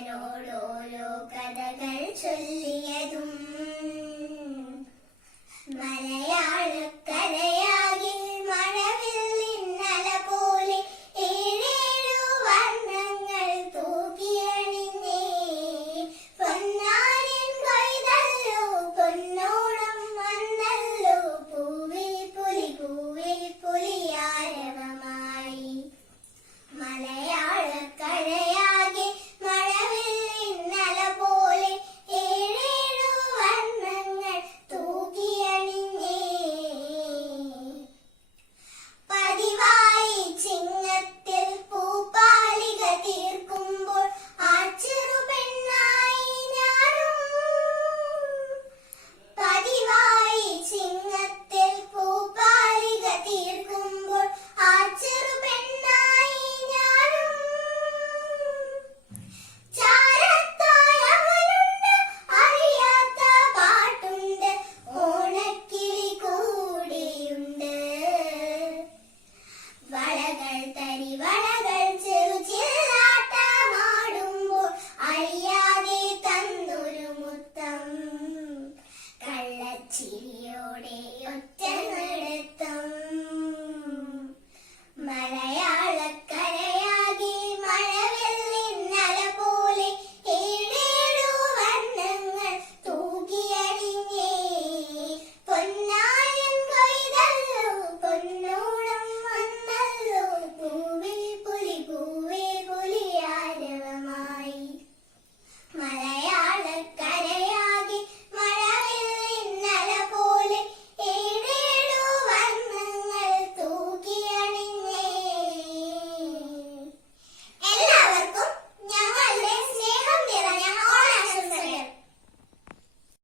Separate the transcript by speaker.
Speaker 1: അവനോടോരോ കഥകൾ ചൊല്ലിയതും